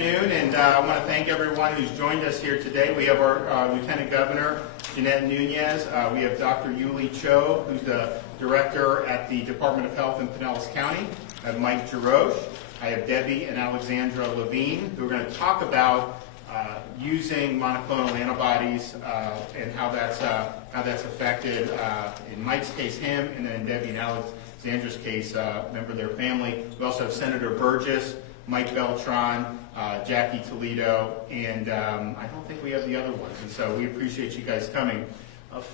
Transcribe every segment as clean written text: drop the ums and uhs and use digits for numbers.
afternoon, and I want to thank everyone who's joined us here today. We have our Lieutenant Governor, Jeanette Nunez. We have Dr. Yuli Cho, who's the Director at the Department of Health in Pinellas County. I have Mike Jarosh. I have Debbie and Alexandra Levine, who are going to talk about using monoclonal antibodies and how that's affected, in Mike's case, him, and then Debbie and Alexandra's case, a member of their family. We also have Senator Burgess, Mike Beltran, Jackie Toledo, and I don't think we have the other ones. And so we appreciate you guys coming.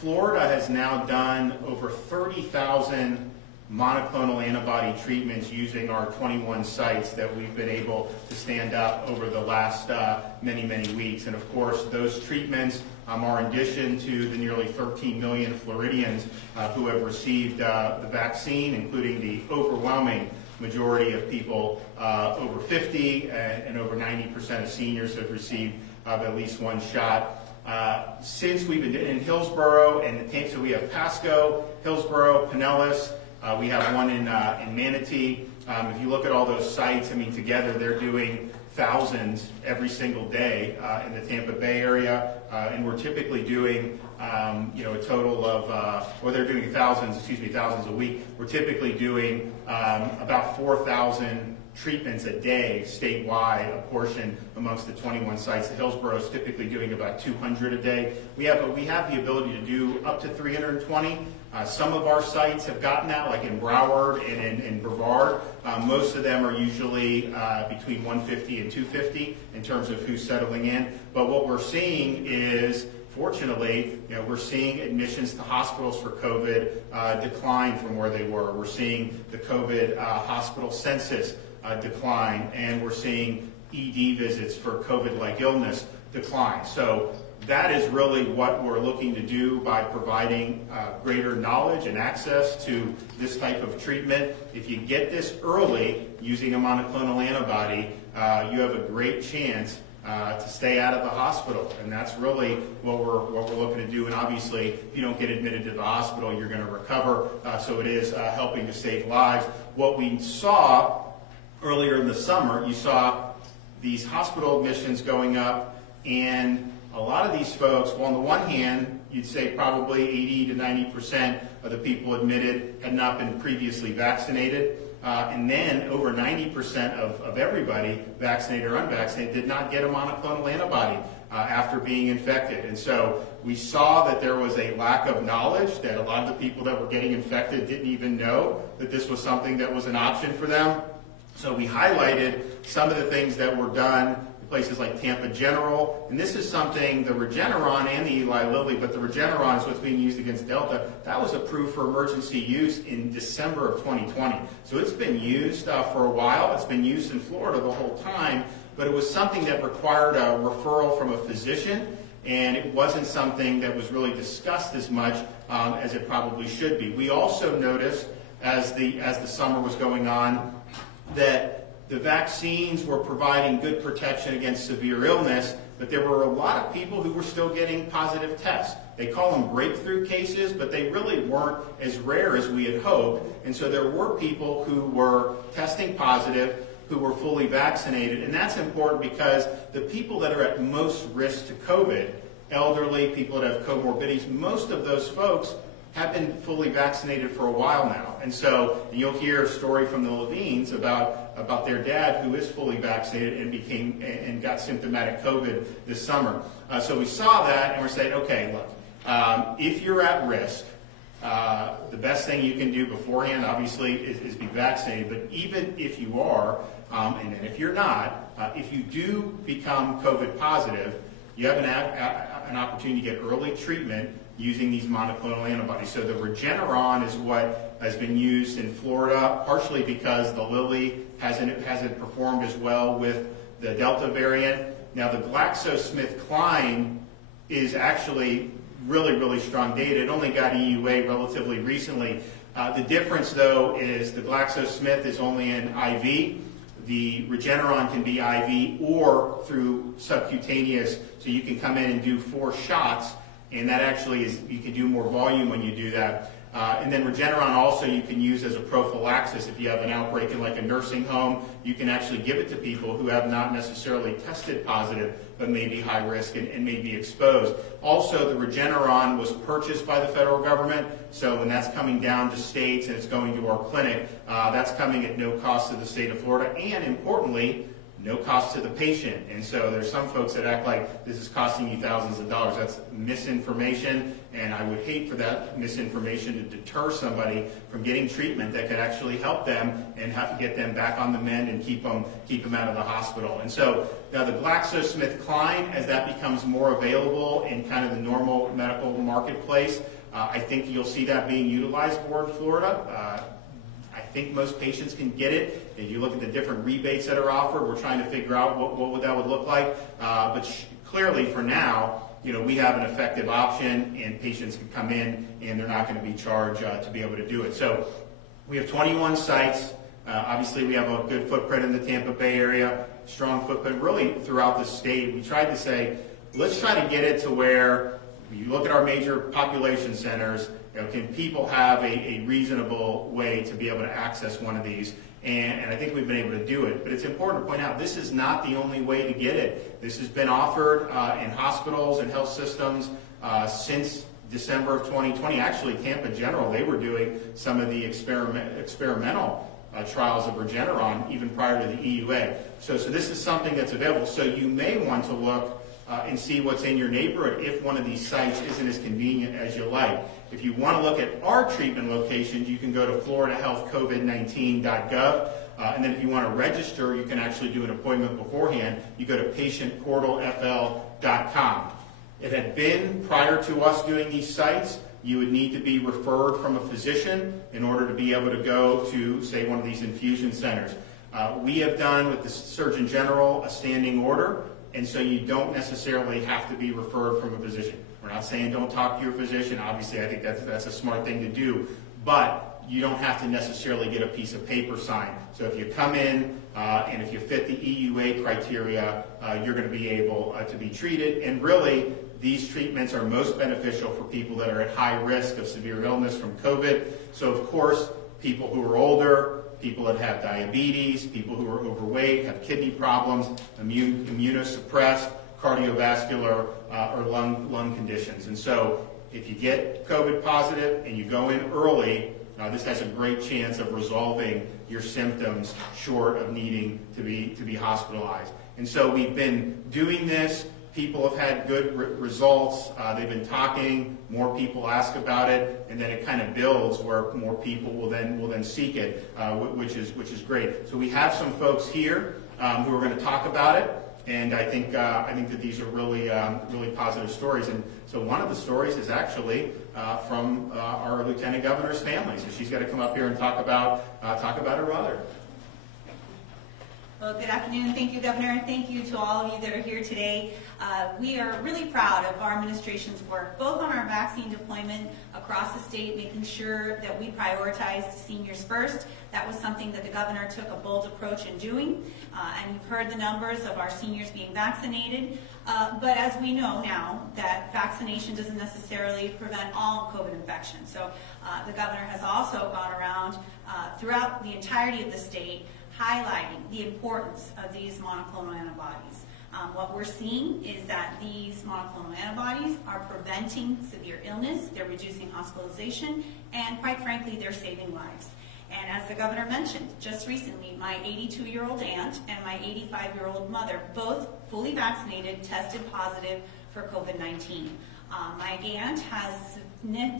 Florida has now done over 30,000 monoclonal antibody treatments using our 21 sites that we've been able to stand up over the last many weeks. And of course, those treatments are in addition to the nearly 13 million Floridians who have received the vaccine, including the overwhelming majority of people over 50 and over 90% of seniors have received at least one shot. Since we've been in Hillsborough, and so we have Pasco, Hillsborough, Pinellas, we have one in Manatee. If you look at all those sites, I mean, together they're doing thousands every single day in the Tampa Bay area, and we're typically doing, a total of, or they're doing thousands a week. We're typically doing about 4,000 treatments a day statewide, a portion amongst the 21 sites. The Hillsborough is typically doing about 200 a day. We have the ability to do up to 320. Some of our sites have gotten that, like in Broward and in Brevard. Most of them are usually between 150 and 250 in terms of who's settling in. But what we're seeing is, fortunately, we're seeing admissions to hospitals for COVID decline from where they were. We're seeing the COVID hospital census decline, and we're seeing ED visits for COVID-like illness decline. So that is really what we're looking to do by providing greater knowledge and access to this type of treatment. If you get this early using a monoclonal antibody, you have a great chance to stay out of the hospital, and that's really what we're looking to do. And obviously, if you don't get admitted to the hospital, you're going to recover. So it is helping to save lives. What we saw earlier in the summer, you saw these hospital admissions going up, and a lot of these folks, well, on the one hand, you'd say probably 80 to 90% of the people admitted had not been previously vaccinated. And then over 90% of everybody, vaccinated or unvaccinated, did not get a monoclonal antibody after being infected. And so we saw that there was a lack of knowledge, that a lot of the people that were getting infected didn't even know that this was something that was an option for them. So we highlighted some of the things that were done places like Tampa General, and this is something, the Regeneron and the Eli Lilly, but the Regeneron is what's being used against Delta. That was approved for emergency use in December of 2020. So it's been used for a while. It's been used in Florida the whole time, but it was something that required a referral from a physician, and it wasn't something that was really discussed as much as it probably should be. We also noticed as the summer was going on that the vaccines were providing good protection against severe illness, but there were a lot of people who were still getting positive tests. They call them breakthrough cases, but they really weren't as rare as we had hoped. And so there were people who were testing positive, who were fully vaccinated. And that's important because the people that are at most risk to COVID, elderly, people that have comorbidities, most of those folks have been fully vaccinated for a while now. And so you'll hear a story from the Levines about their dad who is fully vaccinated and got symptomatic COVID this summer. So we saw that, and we're saying, okay, look, if you're at risk, the best thing you can do beforehand, obviously, is be vaccinated. But even if you are, and then if you're not, if you do become COVID positive, you have an opportunity to get early treatment using these monoclonal antibodies. So the Regeneron is what has been used in Florida, partially because the Lilly hasn't performed as well with the Delta variant. Now the GlaxoSmithKline is actually really strong data. It only got EUA relatively recently. The difference, though, is the GlaxoSmith is only in IV. The Regeneron can be IV or through subcutaneous, so you can come in and do 4 shots, and that actually is, you can do more volume when you do that. And then Regeneron also you can use as a prophylaxis. If you have an outbreak in like a nursing home, you can actually give it to people who have not necessarily tested positive, but may be high risk and may be exposed. Also, the Regeneron was purchased by the federal government, so when that's coming down to states and it's going to our clinic, that's coming at no cost to the state of Florida, and importantly, no cost to the patient. And so there's some folks that act like this is costing you thousands of dollars. That's misinformation, and I would hate for that misinformation to deter somebody from getting treatment that could actually help them and get them back on the mend and keep them out of the hospital. And so now the GlaxoSmithKline, as that becomes more available in kind of the normal medical marketplace, I think you'll see that being utilized more in Florida. I think most patients can get it. If you look at the different rebates that are offered, we're trying to figure out what that would look like. But clearly for now, we have an effective option, and patients can come in and they're not going to be charged to be able to do it. So we have 21 sites. Obviously, we have a good footprint in the Tampa Bay area, strong footprint really throughout the state. We tried to say, let's try to get it to where you look at our major population centers, can people have a reasonable way to be able to access one of these? And I think we've been able to do it. But it's important to point out, this is not the only way to get it. This has been offered in hospitals and health systems since December of 2020. Actually, Tampa General, they were doing some of the experimental trials of Regeneron even prior to the EUA. So this is something that's available. So you may want to look and see what's in your neighborhood if one of these sites isn't as convenient as you like. If you want to look at our treatment locations, you can go to floridahealthcovid19.gov. And then if you want to register, you can actually do an appointment beforehand. You go to patientportalfl.com. It had been, prior to us doing these sites, you would need to be referred from a physician in order to be able to go to, say, one of these infusion centers. We have done with the Surgeon General a standing order, and so you don't necessarily have to be referred from a physician. We're not saying don't talk to your physician. Obviously, I think that's a smart thing to do. But you don't have to necessarily get a piece of paper signed. So if you come in and if you fit the EUA criteria, you're going to be able to be treated. And really, these treatments are most beneficial for people that are at high risk of severe illness from COVID. So of course, people who are older, people that have diabetes, people who are overweight, have kidney problems, immunosuppressed, cardiovascular, or lung conditions. And so if you get COVID positive and you go in early, this has a great chance of resolving your symptoms short of needing to be hospitalized. And so we've been doing this. People have had good results. They've been talking. More people ask about it, and then it kind of builds where more people will then seek it, which is great. So we have some folks here who are going to talk about it, and I think that these are really positive stories. And so one of the stories is actually from our Lieutenant Governor's family. So she's got to come up here and talk about her mother. Well, good afternoon. Thank you, Governor, and thank you to all of you that are here today. We are really proud of our administration's work, both on our vaccine deployment across the state, making sure that we prioritized seniors first. That was something that the governor took a bold approach in doing, and you've heard the numbers of our seniors being vaccinated. But as we know now, that vaccination doesn't necessarily prevent all COVID infections. So the governor has also gone around throughout the entirety of the state highlighting the importance of these monoclonal antibodies. What we're seeing is that these monoclonal antibodies are preventing severe illness, they're reducing hospitalization, and quite frankly, they're saving lives. And as the governor mentioned, just recently, my 82-year-old aunt and my 85-year-old mother, both fully vaccinated, tested positive for COVID-19. My aunt has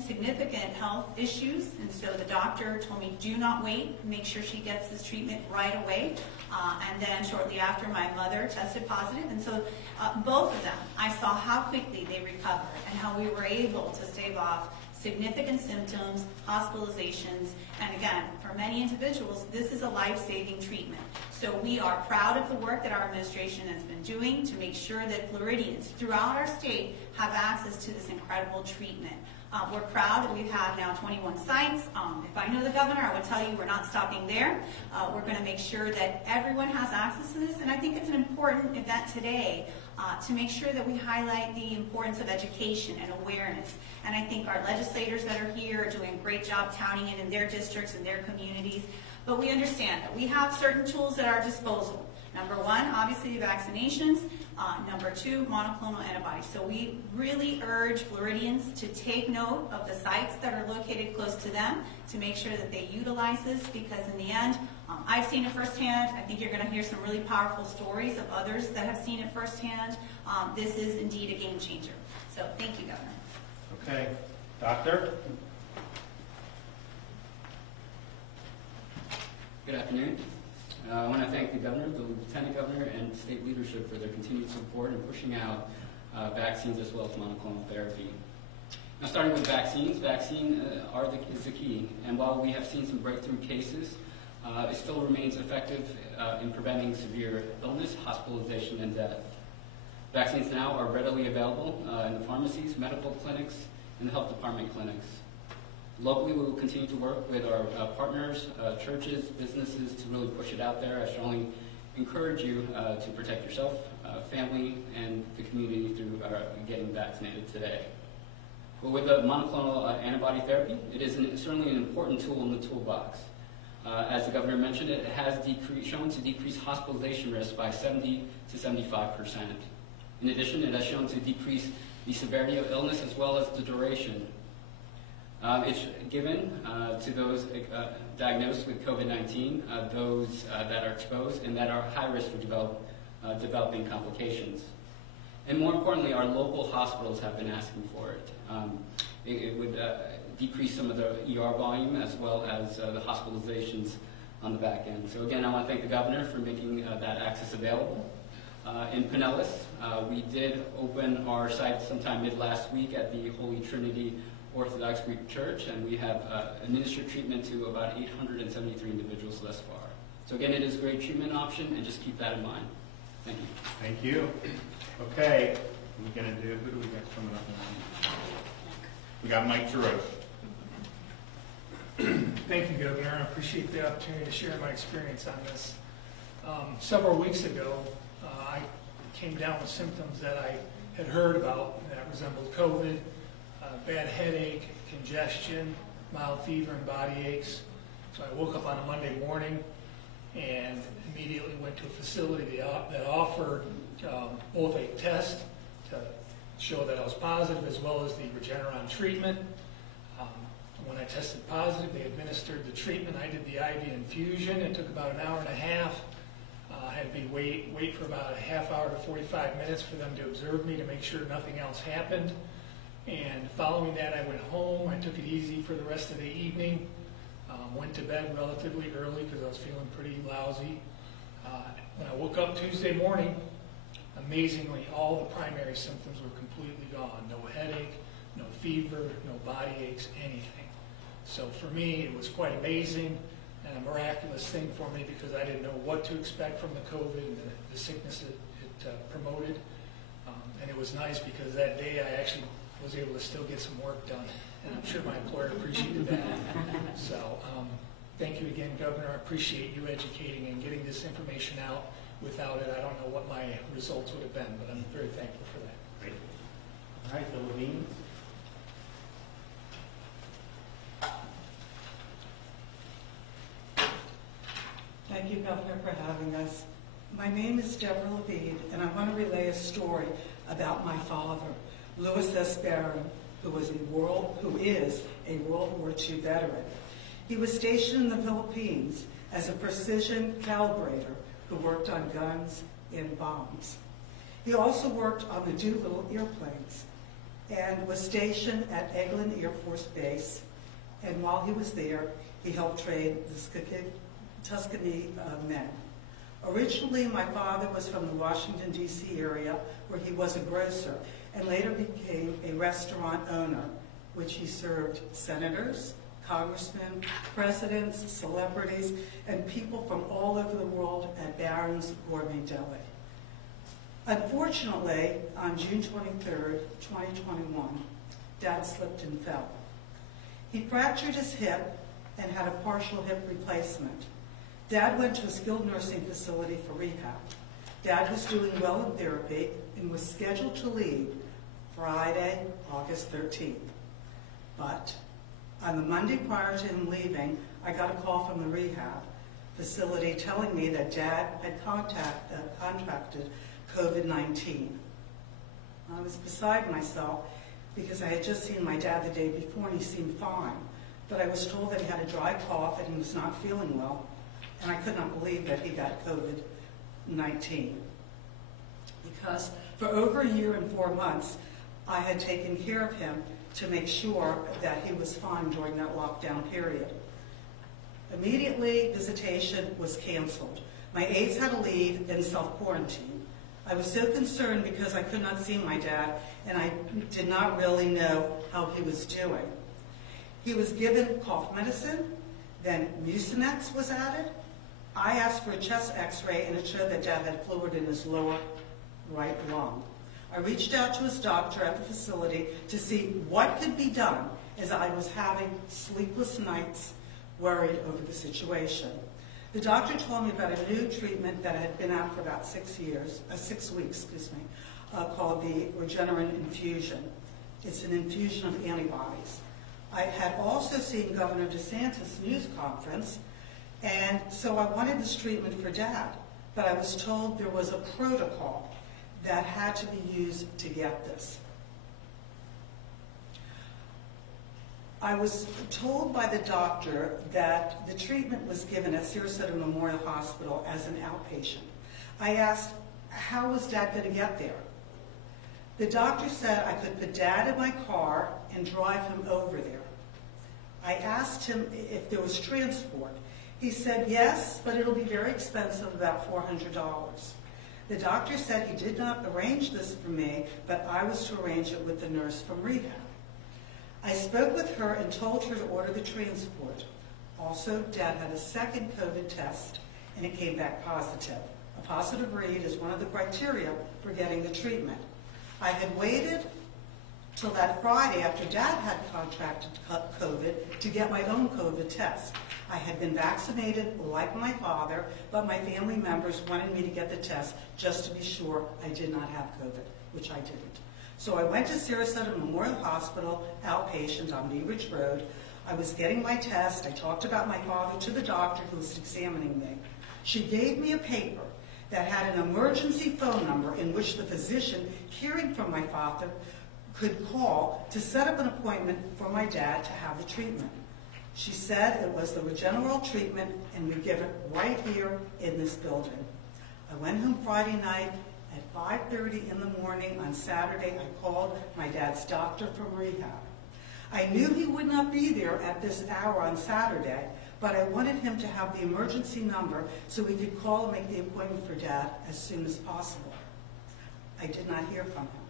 significant health issues, and so the doctor told me, do not wait, make sure she gets this treatment right away. And then shortly after, my mother tested positive, and so both of them, I saw how quickly they recovered and how we were able to stave off significant symptoms, hospitalizations, and again, for many individuals, this is a life-saving treatment. So we are proud of the work that our administration has been doing to make sure that Floridians throughout our state have access to this incredible treatment. We're proud that we have now 21 sites. If I know the governor, I would tell you we're not stopping there. We're going to make sure that everyone has access to this, and I think it's an important event today to make sure that we highlight the importance of education and awareness. And I think our legislators that are here are doing a great job touting it in their districts and their communities. But we understand that we have certain tools at our disposal. Number one, obviously the vaccinations. Number two, monoclonal antibodies. So we really urge Floridians to take note of the sites that are located close to them to make sure that they utilize this, because in the end, I've seen it firsthand. I think you're going to hear some really powerful stories of others that have seen it firsthand. This is indeed a game changer. So thank you, Governor. Okay. Doctor? Good afternoon. I want to thank the governor, the lieutenant governor, and state leadership for their continued support in pushing out vaccines as well as monoclonal therapy. Now, starting with vaccines, is the key. And while we have seen some breakthrough cases, it still remains effective in preventing severe illness, hospitalization, and death. Vaccines now are readily available in the pharmacies, medical clinics, and the health department clinics. Locally, we will continue to work with our partners, churches, businesses to really push it out there. I strongly encourage you to protect yourself, family, and the community through getting vaccinated today. But with the monoclonal antibody therapy, it is certainly an important tool in the toolbox. As the governor mentioned, it has shown to decrease hospitalization risk by 70 to 75%. In addition, it has shown to decrease the severity of illness as well as the duration. It's given to those diagnosed with COVID-19, those that are exposed and that are high risk for developing complications. And more importantly, our local hospitals have been asking for it. It would decrease some of the ER volume as well as the hospitalizations on the back end. So again, I want to thank the governor for making that access available. In Pinellas, we did open our site sometime mid-last week at the Holy Trinity Orthodox Greek Church, and we have administered treatment to about 873 individuals thus far. So again, it is a great treatment option, and just keep that in mind. Thank you. Thank you. Okay, we're going to do, who do we got coming up now? We got Mike Giroux. Thank you, Governor. I appreciate the opportunity to share my experience on this. Several weeks ago, I came down with symptoms that I had heard about that resembled COVID. Bad headache, congestion, mild fever, and body aches. So I woke up on a Monday morning and immediately went to a facility that offered both a test to show that I was positive as well as the Regeneron treatment. When I tested positive, they administered the treatment. I did the IV infusion. It took about an hour and a half. I had to wait for about a half hour to 45 minutes for them to observe me to make sure nothing else happened. And following that, I went home. I took it easy for the rest of the evening. Went to bed relatively early because I was feeling pretty lousy. When I woke up Tuesday morning, amazingly, all the primary symptoms were completely gone. No headache, no fever, no body aches, anything. So for me, it was quite amazing and a miraculous thing for me because I didn't know what to expect from the COVID and the sickness it promoted. And it was nice because that day I actually was able to still get some work done, and I'm sure my employer appreciated that. So thank you again, Governor. I appreciate you educating and getting this information out. Without it, I don't know what my results would have been, but I'm very thankful for that. Great. All right, the Levine. Thank you, Governor, for having us. My name is Deborah Levine, and I want to relay a story about my father, Louis S. Barron, who is a World War II veteran. He was stationed in the Philippines as a precision calibrator who worked on guns and bombs. He also worked on the Doolittle airplanes and was stationed at Eglin Air Force Base. And while he was there, he helped train the Tuscany men. Originally, my father was from the Washington, D.C. area, where he was a grocer, and later became a restaurant owner, which he served senators, congressmen, presidents, celebrities, and people from all over the world at Barron's Gourmet Deli. Unfortunately, on June 23rd, 2021, Dad slipped and fell. He fractured his hip and had a partial hip replacement. Dad went to a skilled nursing facility for rehab. Dad was doing well in therapy and was scheduled to leave Friday, August 13th. But on the Monday prior to him leaving, I got a call from the rehab facility telling me that Dad had contracted COVID-19. I was beside myself because I had just seen my dad the day before and he seemed fine. But I was told that he had a dry cough and he was not feeling well. And I could not believe that he got COVID-19. Because for over a year and 4 months, I had taken care of him to make sure that he was fine during that lockdown period. Immediately, visitation was canceled. My aides had to leave in self-quarantine. I was so concerned because I could not see my dad and I did not really know how he was doing. He was given cough medicine, then Mucinex was added. I asked for a chest x-ray and it showed that Dad had fluid in his lower right lung. I reached out to his doctor at the facility to see what could be done as I was having sleepless nights worried over the situation. The doctor told me about a new treatment that had been out for about 6 weeks, called the Regeneron infusion. It's an infusion of antibodies. I had also seen Governor DeSantis' news conference, and so I wanted this treatment for Dad, but I was told there was a protocol that had to be used to get this. I was told by the doctor that the treatment was given at Sarasota Memorial Hospital as an outpatient. I asked, how was Dad going to get there? The doctor said I could put Dad in my car and drive him over there. I asked him if there was transport. He said, yes, but it'll be very expensive, about $400. The doctor said he did not arrange this for me, but I was to arrange it with the nurse from rehab. I spoke with her and told her to order the transport. Also, Dad had a second COVID test, and it came back positive. A positive read is one of the criteria for getting the treatment. I had waited till that Friday after Dad had contracted COVID to get my own COVID test. I had been vaccinated like my father, but my family members wanted me to get the test just to be sure I did not have COVID, which I didn't. So I went to Sarasota Memorial Hospital, outpatient on Bee Ridge Road. I was getting my test. I talked about my father to the doctor who was examining me. She gave me a paper that had an emergency phone number in which the physician caring for my father could call to set up an appointment for my dad to have the treatment. She said it was the Regeneron treatment and we'd give it right here in this building. I went home Friday night. At 5:30 in the morning on Saturday, I called my dad's doctor from rehab. I knew he would not be there at this hour on Saturday, but I wanted him to have the emergency number so we could call and make the appointment for Dad as soon as possible. I did not hear from him.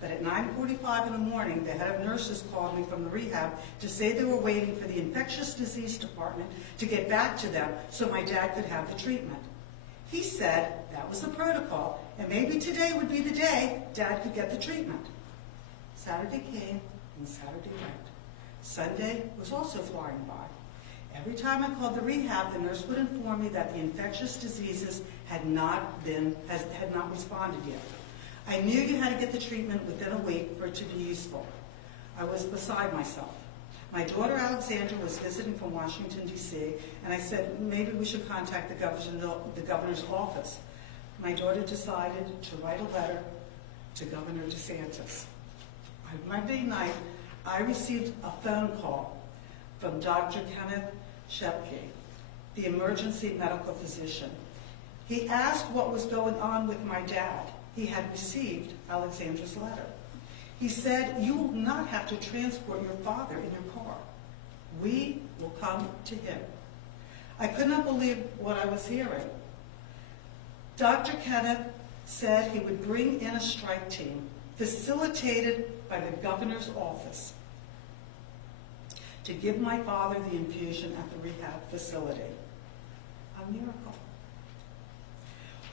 But at 9:45 in the morning, the head of nurses called me from the rehab to say they were waiting for the infectious disease department to get back to them so my dad could have the treatment. He said that was the protocol, and maybe today would be the day Dad could get the treatment. Saturday came, and Saturday went. Sunday was also flying by. Every time I called the rehab, the nurse would inform me that the infectious diseases had not responded yet. I knew you had to get the treatment within a week for it to be useful. I was beside myself. My daughter Alexandra was visiting from Washington, D.C., and I said maybe we should contact the governor's office. My daughter decided to write a letter to Governor DeSantis. On Monday night, I received a phone call from Dr. Kenneth Shepke, the emergency medical physician. He asked what was going on with my dad. He had received Alexandra's letter. He said, you will not have to transport your father in your car. We will come to him. I could not believe what I was hearing. Dr. Kenneth said he would bring in a strike team facilitated by the governor's office to give my father the infusion at the rehab facility. A miracle.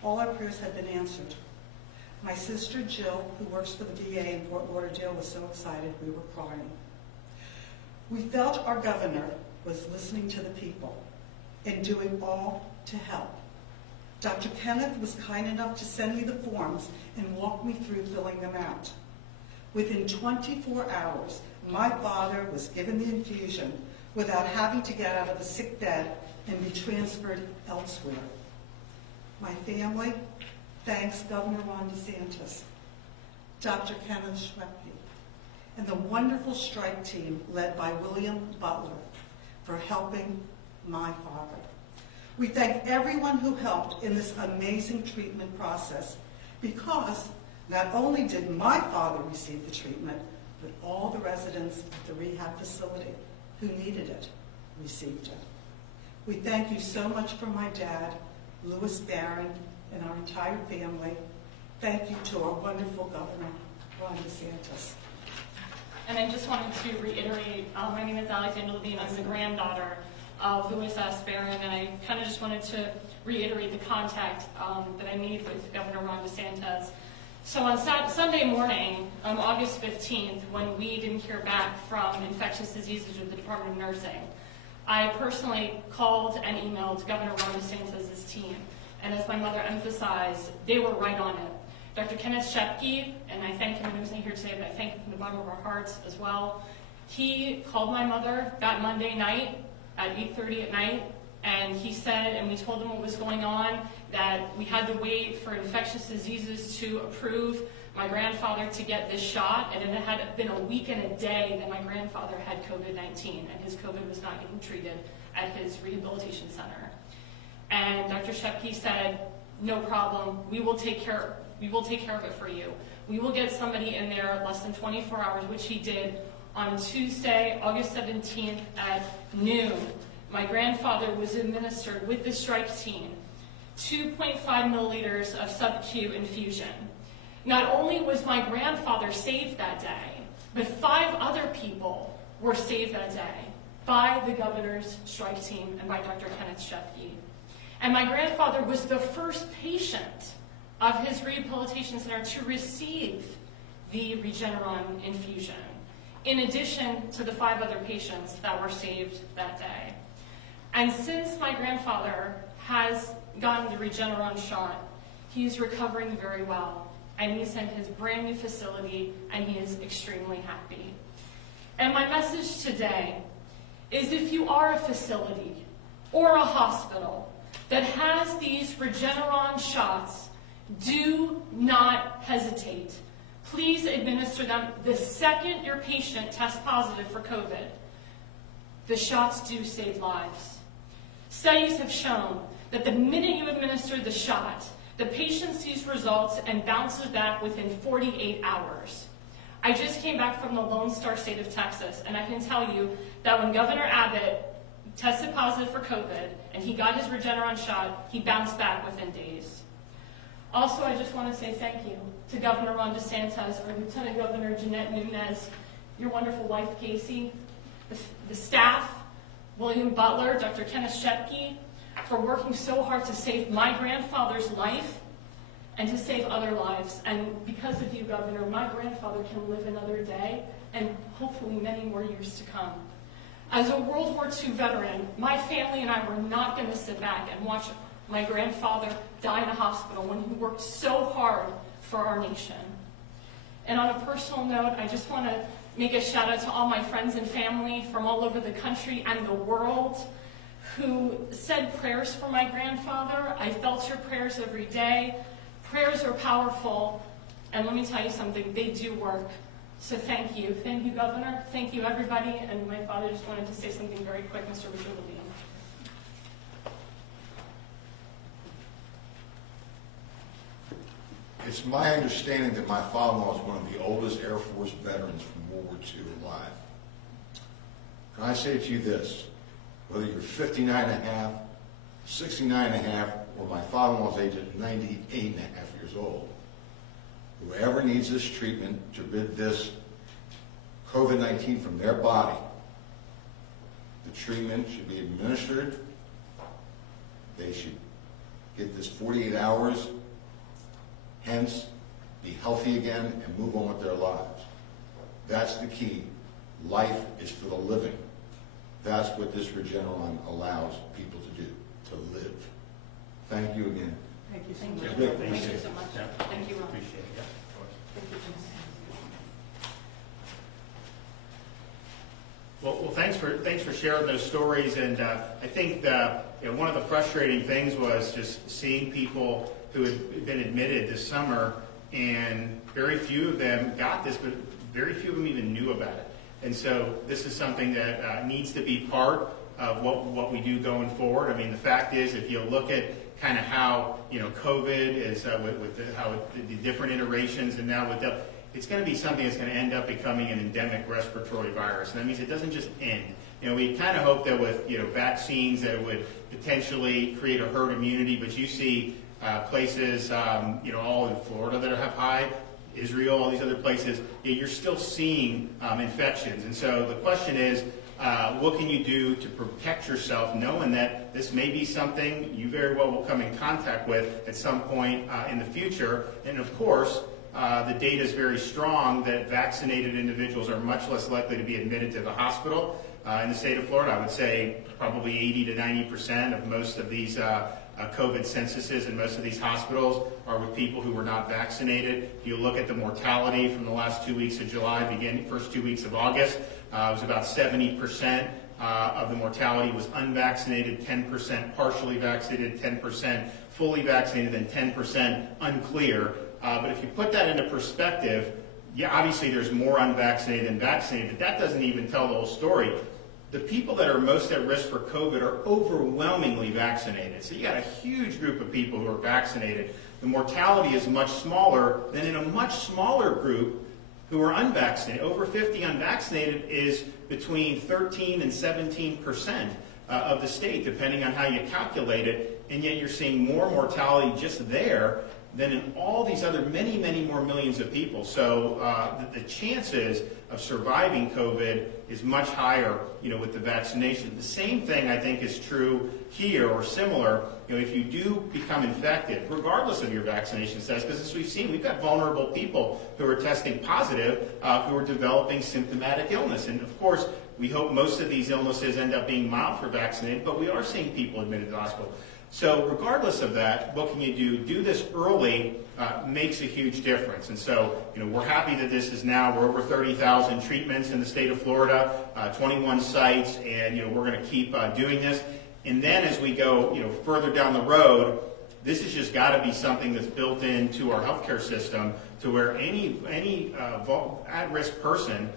All our prayers had been answered. My sister Jill, who works for the VA in Fort Lauderdale, was so excited we were crying. We felt our governor was listening to the people and doing all to help. Dr. Kenneth was kind enough to send me the forms and walk me through filling them out. Within 24 hours, my father was given the infusion without having to get out of the sick bed and be transferred elsewhere. My family thanks Governor Ron DeSantis, Dr. Kenneth Schwepke, and the wonderful strike team led by William Butler for helping my father. We thank everyone who helped in this amazing treatment process, because not only did my father receive the treatment, but all the residents at the rehab facility who needed it received it. We thank you so much for my dad, Louis Barron, and our entire family. Thank you to our wonderful governor, Ron DeSantis. And I just wanted to reiterate, my name is Alexandra Levine. I'm the granddaughter of Louis S. Barron, and I kind of just wanted to reiterate the contact that I made with Governor Ron DeSantis. So on Sunday morning, August 15th, when we didn't hear back from infectious diseases with the Department of Nursing, I personally called and emailed Governor Ron DeSantis' team. And as my mother emphasized, they were right on it. Dr. Kenneth Schwepke, and I thank him, and he wasn't here today, but I thank him from the bottom of our hearts as well. He called my mother that Monday night at 8:30 at night, and he said, and we told him what was going on, that we had to wait for infectious diseases to approve my grandfather to get this shot, and it had been a week and a day that my grandfather had COVID-19, and his COVID was not getting treated at his rehabilitation center. And Dr. Schwepke said, no problem, we will take care of it for you. We will get somebody in there less than 24 hours, which he did on Tuesday, August 17th at noon. My grandfather was administered with the strike team 2.5 milliliters of sub-Q infusion. Not only was my grandfather saved that day, but 5 other people were saved that day by the governor's strike team and by Dr. Kenneth Schwepke. And my grandfather was the first patient of his rehabilitation center to receive the Regeneron infusion, in addition to the 5 other patients that were saved that day. And since my grandfather has gotten the Regeneron shot, he's recovering very well. And he's in his brand new facility, and he is extremely happy. And my message today is, if you are a facility or a hospital that has these Regeneron shots, do not hesitate. Please administer them the second your patient tests positive for COVID. The shots do save lives. Studies have shown that the minute you administer the shot, the patient sees results and bounces back within 48 hours. I just came back from the Lone Star State of Texas, and I can tell you that when Governor Abbott tested positive for COVID and he got his Regeneron shot, he bounced back within days. Also, I just want to say thank you to Governor Ron DeSantis, our Lieutenant Governor Jeanette Nunez, your wonderful wife Casey, the staff, William Butler, Dr. Kenneth Schwepke, for working so hard to save my grandfather's life and to save other lives. And because of you, Governor, my grandfather can live another day and hopefully many more years to come. As a World War II veteran, my family and I were not going to sit back and watch my grandfather die in a hospital when he worked so hard for our nation. And on a personal note, I just want to make a shout out to all my friends and family from all over the country and the world who said prayers for my grandfather. I felt your prayers every day. Prayers are powerful, and let me tell you something, they do work. So thank you. Thank you, Governor. Thank you, everybody. And my father just wanted to say something very quick, Mr. Richard Levine. It's my understanding that my father-in-law is one of the oldest Air Force veterans from World War II alive. Can I say to you this? Whether you're 59 and a half, 69 and a half, or my father-in-law's age at 98 and a half years old, whoever needs this treatment to rid this COVID-19 from their body, the treatment should be administered. They should get this 48 hours. Hence, be healthy again, and move on with their lives. That's the key. Life is for the living. That's what this Regeneron allows people to do, to live. Thank you again. Thank you so Thank much. you. Yeah, Thank you appreciate so much. Yeah. Thank you, Ron. Appreciate it. Yeah, of course. Thank you, Jim. Well, thanks for sharing those stories. And I think one of the frustrating things was just seeing people who had been admitted this summer, and very few of them got this, but very few of them even knew about it. And so this is something that needs to be part of what we do going forward. I mean, the fact is, if you look at kind of how COVID is how the different iterations, and now with it's going to be something that's going to end up becoming an endemic respiratory virus. And that means it doesn't just end. We kind of hope that with vaccines that it would potentially create a herd immunity, but you see places all in Florida that have high, Israel, all these other places, you're still seeing infections. And so the question is, what can you do to protect yourself, knowing that this may be something you very well will come in contact with at some point in the future? And of course, the data is very strong that vaccinated individuals are much less likely to be admitted to the hospital. In the state of Florida, I would say probably 80 to 90% of most of these COVID censuses in most of these hospitals are with people who were not vaccinated. If you look at the mortality from the last 2 weeks of July, first 2 weeks of August, it was about 70% of the mortality was unvaccinated, 10% partially vaccinated, 10% fully vaccinated, and 10% unclear. But if you put that into perspective, yeah, obviously there's more unvaccinated than vaccinated, but that doesn't even tell the whole story. The people that are most at risk for COVID are overwhelmingly vaccinated. So you got a huge group of people who are vaccinated. The mortality is much smaller than in a much smaller group who are unvaccinated. Over 50 unvaccinated is between 13 and 17% of the state, depending on how you calculate it. And yet you're seeing more mortality just there than in all these other many, many more millions of people. So the chances of surviving COVID is much higher, with the vaccination. The same thing I think is true here or similar. If you do become infected, regardless of your vaccination status, because as we've seen, we've got vulnerable people who are testing positive, who are developing symptomatic illness. And of course, we hope most of these illnesses end up being mild for vaccinated, but we are seeing people admitted to the hospital. So regardless of that, what can you do? Do this early makes a huge difference. And so, we're happy that this is now, we're over 30,000 treatments in the state of Florida, 21 sites, and, we're going to keep doing this. And then as we go, further down the road, this has just got to be something that's built into our healthcare system to where any at-risk person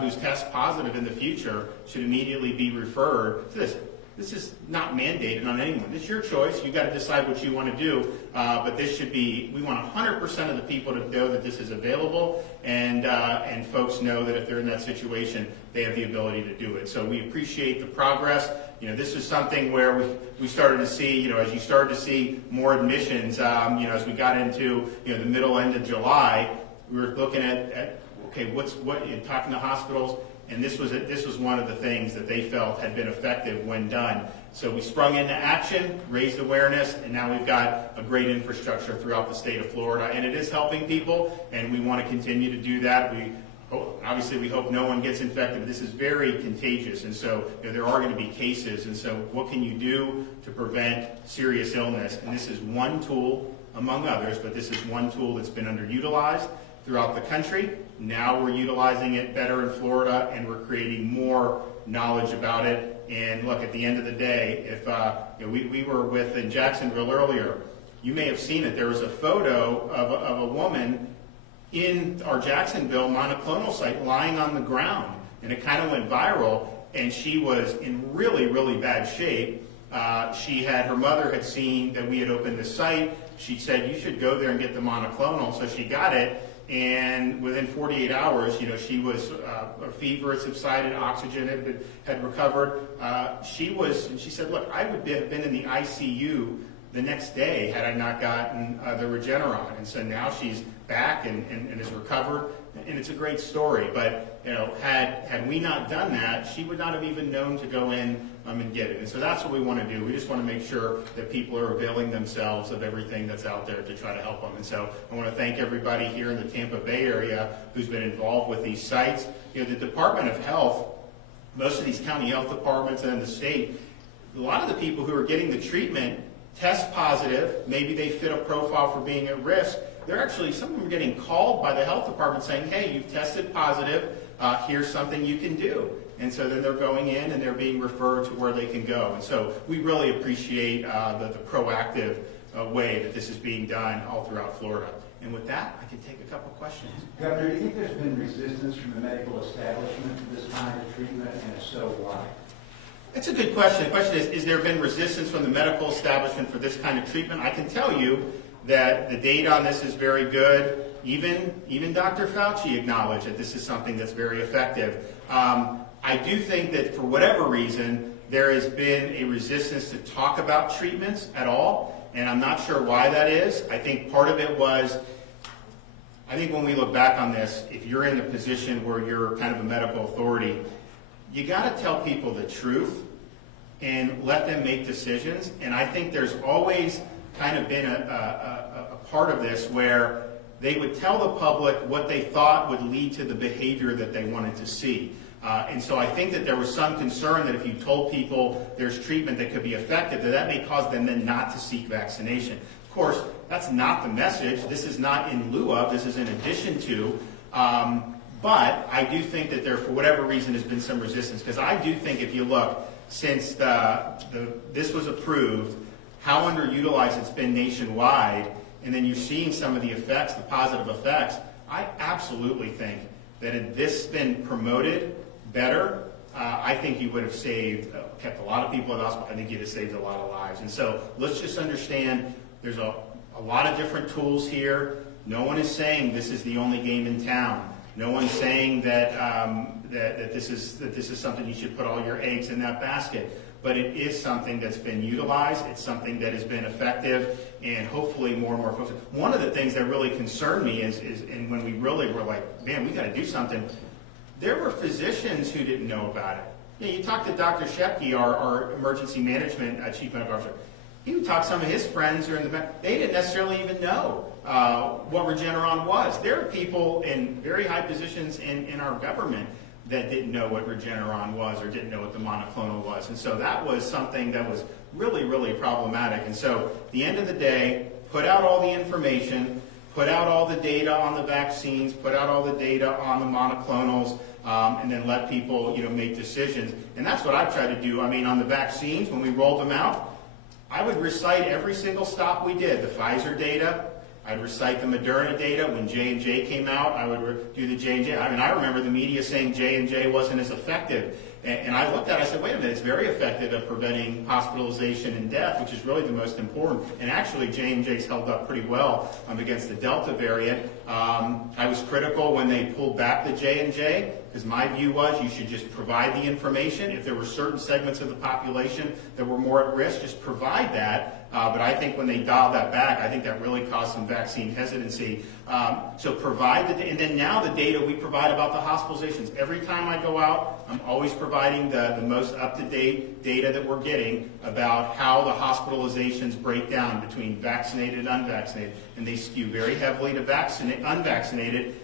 who's test positive in the future should immediately be referred to this. This is not mandated on anyone. It's your choice. You've got to decide what you want to do. But this should be, we want 100% of the people to know that this is available, and folks know that if they're in that situation, they have the ability to do it. So we appreciate the progress. This is something where we started to see, as you started to see more admissions, as we got into, the middle end of July, we were looking at okay, talking to hospitals. And this was one of the things that they felt had been effective when done. So we sprung into action, raised awareness, and now we've got a great infrastructure throughout the state of Florida. And it is helping people, and we want to continue to do that. Obviously, we hope no one gets infected, but this is very contagious. And so there are going to be cases. And so what can you do to prevent serious illness? And this is one tool among others, but this is one tool that's been underutilized throughout the country. Now we're utilizing it better in Florida, and we're creating more knowledge about it. And look, at the end of the day, if we were in Jacksonville earlier, you may have seen it. There was a photo of a woman in our Jacksonville monoclonal site lying on the ground, and it kind of went viral. And she was in really, really bad shape. Her mother had seen that we had opened the site. She said, "You should go there and get the monoclonal." So she got it. And within 48 hours, she was, her fever had subsided, oxygen had recovered. She said, "Look, I would have been in the ICU the next day had I not gotten the Regeneron." And so now she's back and has recovered, and it's a great story. But had we not done that, she would not have even known to go in and get it. And so that's what we want to do. We just want to make sure that people are availing themselves of everything that's out there to try to help them. And so I want to thank everybody here in the Tampa Bay area who's been involved with these sites. The Department of Health, most of these county health departments and the state, a lot of the people who are getting the treatment test positive, maybe they fit a profile for being at risk. They're actually, some of them are getting called by the health department saying, hey, you've tested positive, here's something you can do. And so then they're going in and they're being referred to where they can go. And so we really appreciate the proactive way that this is being done all throughout Florida. And with that, I can take a couple questions. Governor, do you think there's been resistance from the medical establishment to this kind of treatment, and if so, why? That's a good question. The question is there been resistance from the medical establishment for this kind of treatment? I can tell you that the data on this is very good. Even Dr. Fauci acknowledged that this is something that's very effective. I do think that for whatever reason, there has been a resistance to talk about treatments at all, and I'm not sure why that is. I think part of it was, I think when we look back on this, if you're in a position where you're kind of a medical authority, you got to tell people the truth and let them make decisions. And I think there's always kind of been a part of this where they would tell the public what they thought would lead to the behavior that they wanted to see. And so I think that there was some concern that if you told people there's treatment that could be effective, that may cause them then not to seek vaccination. Of course, that's not the message. This is not in lieu of. This is in addition to. But I do think that there, for whatever reason, has been some resistance. Because I do think if you look, since this was approved, how underutilized it's been nationwide, and then you're seeing some of the effects, the positive effects, I absolutely think that had this been promoted better, I think you would have kept a lot of people in the hospital. I think you'd have saved a lot of lives. And so let's just understand there's a lot of different tools here. No one is saying this is the only game in town. No one's saying that that this is something you should put all your eggs in that basket. But it is something that's been utilized. It's something that has been effective, and hopefully more and more folks. One of the things that really concerned me is and when we really were like, man, we got to do something. There were physicians who didn't know about it. You talk to Dr. Shepke, our emergency management chief medical officer. He would talk to some of his friends who are in the back. They didn't necessarily even know what Regeneron was. There are people in very high positions in our government that didn't know what Regeneron was or didn't know what the monoclonal was. And so that was something that was really, really problematic. And so at the end of the day, put out all the information, put out all the data on the vaccines, put out all the data on the monoclonals, and then let people make decisions. And that's what I've tried to do. I mean, on the vaccines, when we rolled them out, I would recite every single stop we did, the Pfizer data. I'd recite the Moderna data. When J&J came out, I would do the J&J. I mean, I remember the media saying J&J wasn't as effective. And I looked at it, I said, wait a minute, it's very effective at preventing hospitalization and death, which is really the most important. And actually, J&J's held up pretty well against the Delta variant. I was critical when they pulled back the J&J, because my view was you should just provide the information. If there were certain segments of the population that were more at risk, just provide that. But I think when they dialed that back, I think that really caused some vaccine hesitancy. So provide and then now the data we provide about the hospitalizations. Every time I go out, I'm always providing the most up-to-date data that we're getting about how the hospitalizations break down between vaccinated and unvaccinated. And they skew very heavily to unvaccinated.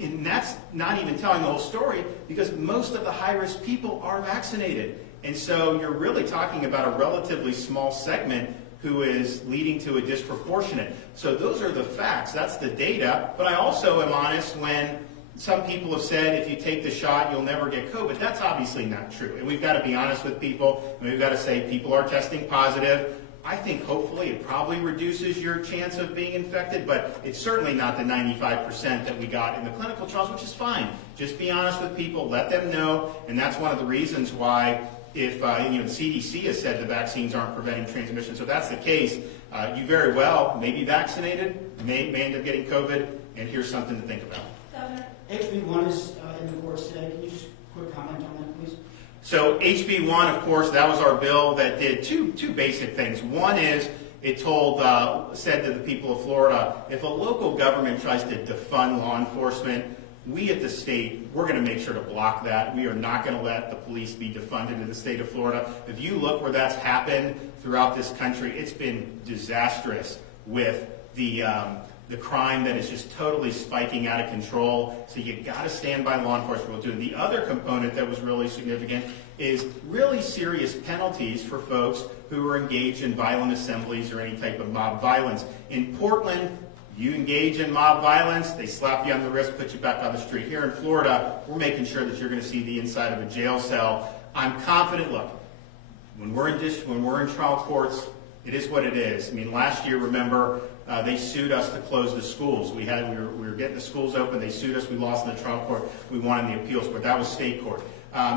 And that's not even telling the whole story, because most of the high-risk people are vaccinated. And so you're really talking about a relatively small segment who is leading to a disproportionate. So those are the facts. That's the data. But I also am honest when some people have said if you take the shot, you'll never get COVID. That's obviously not true. And we've got to be honest with people. And we've got to say people are testing positive. I think hopefully it probably reduces your chance of being infected, but it's certainly not the 95% that we got in the clinical trials, which is fine. Just be honest with people, let them know, and that's one of the reasons why if the CDC has said the vaccines aren't preventing transmission. So if that's the case, you very well may be vaccinated, may end up getting COVID, and here's something to think about. Governor, HB1 is in the courts today. Can you just quick comment on that, please? So HB1, of course, that was our bill that did two basic things. One is it said to the people of Florida, if a local government tries to defund law enforcement, we at the state, we're going to make sure to block that. We are not going to let the police be defunded in the state of Florida. If you look where that's happened throughout this country, it's been disastrous with the crime that is just totally spiking out of control. So you got to stand by law enforcement. The other component that was really significant is really serious penalties for folks who are engaged in violent assemblies or any type of mob violence. In Portland, you engage in mob violence, they slap you on the wrist, put you back on the street. Here in Florida, we're making sure that you're going to see the inside of a jail cell. I'm confident, look, when we're in trial courts, it is what it is. I mean, last year, remember, they sued us to close the schools. We were getting the schools open. They sued us. We lost in the trial court. We won in the appeals court. That was state court.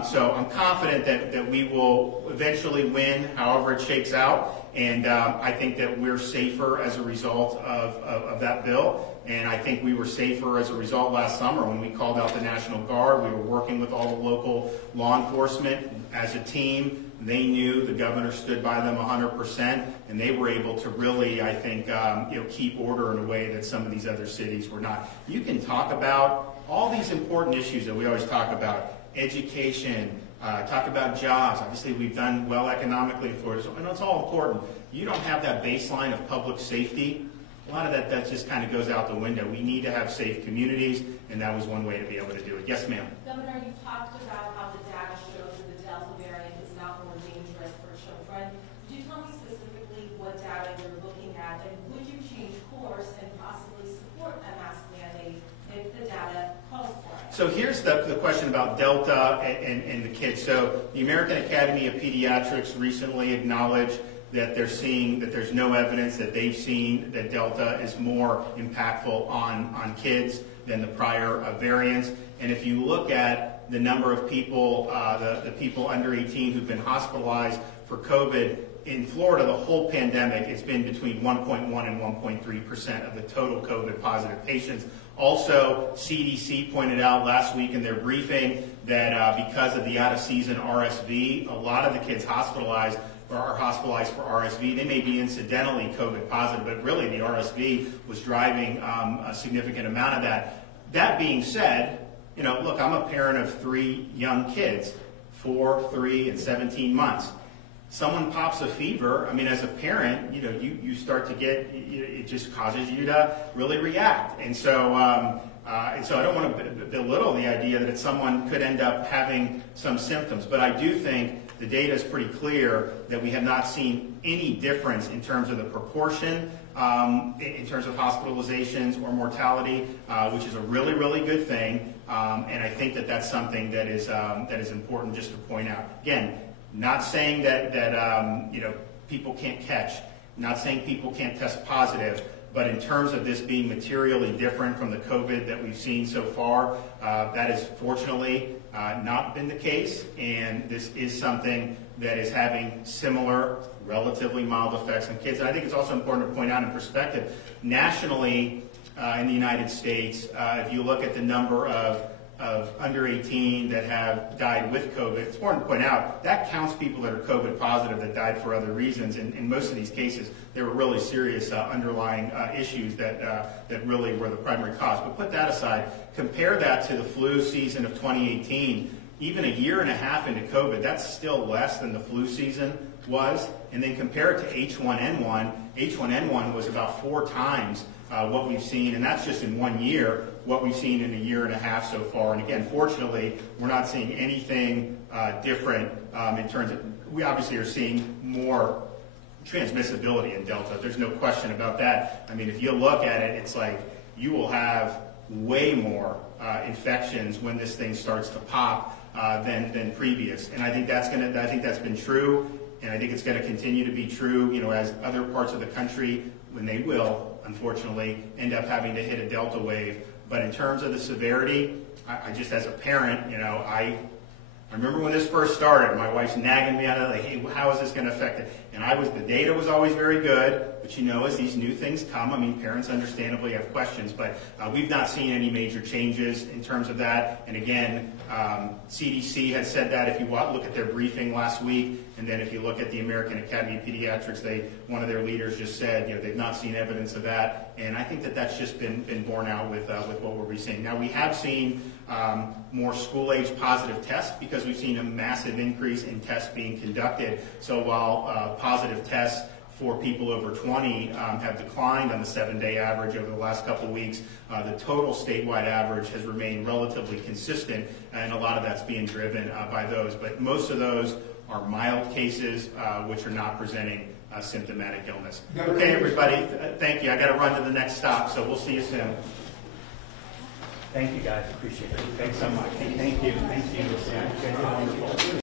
So I'm confident that we will eventually win, however it shakes out. And I think that we're safer as a result of that bill. And I think we were safer as a result last summer when we called out the National Guard. We were working with all the local law enforcement as a team. They knew the governor stood by them 100%, and they were able to really, I think, keep order in a way that some of these other cities were not. You can talk about all these important issues that we always talk about: education, talk about jobs. Obviously, we've done well economically in Florida, and it's all important. You don't have that baseline of public safety. A lot of that just kind of goes out the window. We need to have safe communities, and that was one way to be able to do it. Yes, ma'am. Governor, you talked about how the data shows that the Delta variant is not more dangerous for children. Could you tell me specifically what data you're looking at, and would you change course and possibly support a mask mandate if the data calls for it? So here's the question about Delta and the kids. So the American Academy of Pediatrics recently acknowledged that they're seeing that there's no evidence that they've seen that Delta is more impactful on kids than the prior variants. And if you look at the number of people, the people under 18 who've been hospitalized for COVID in Florida, the whole pandemic, it's been between 1.1 and 1.3% of the total COVID positive patients. Also, CDC pointed out last week in their briefing that because of the out-of-season RSV, a lot of the kids hospitalized are hospitalized for RSV. They may be incidentally COVID positive, but really the RSV was driving a significant amount of that. That being said, look, I'm a parent of 3 young kids, 4, 3, and 17 months. Someone pops a fever, I mean, as a parent, you start to get, it just causes you to really react. And so I don't want to belittle the idea that someone could end up having some symptoms, but I do think the data is pretty clear that we have not seen any difference in terms of the proportion, in terms of hospitalizations or mortality, which is a really, really good thing. And I think that that's something that is important just to point out. Again, not saying that people can't catch, not saying people can't test positive, but in terms of this being materially different from the COVID that we've seen so far, that has fortunately not been the case, and this is something that is having similar, relatively mild effects on kids. And I think it's also important to point out in perspective, nationally in the United States, if you look at the number of under 18 that have died with COVID, it's important to point out that counts people that are COVID positive that died for other reasons. And in most of these cases, there were really serious underlying issues that really were the primary cause. But put that aside, compare that to the flu season of 2018. Even a year and a half into COVID, that's still less than the flu season was. And then compare it to H1N1. H1N1 was about 4 times what we've seen, and that's just in 1 year, what we've seen in a year and a half so far. And again, fortunately, we're not seeing anything different in terms of, we obviously are seeing more transmissibility in Delta. There's no question about that. I mean, if you look at it, it's like you will have way more infections when this thing starts to pop than previous. And I think that's been true, and I think it's going to continue to be true, as other parts of the country, when they will, unfortunately, end up having to hit a Delta wave. But in terms of the severity, I just, as a parent, I remember when this first started, my wife's nagging me on it, like, hey, how is this going to affect it? And the data was always very good, but as these new things come, parents understandably have questions, but we've not seen any major changes in terms of that. And again, CDC has said that if you look at their briefing last week, and then if you look at the American Academy of Pediatrics, one of their leaders just said, they've not seen evidence of that. And I think that that's just been borne out with what we're seeing. Now, we have seen more school-age positive tests because we've seen a massive increase in tests being conducted. So while positive tests for people over 20 have declined on the 7-day average over the last couple of weeks, the total statewide average has remained relatively consistent, and a lot of that's being driven by those. But most of those are mild cases which are not presenting symptomatic illness. Okay, everybody, thank you. I got to run to the next stop, so we'll see you soon. Thank you, guys. Appreciate it. Thanks so much. Thank you. Thank you. Yeah, wonderful.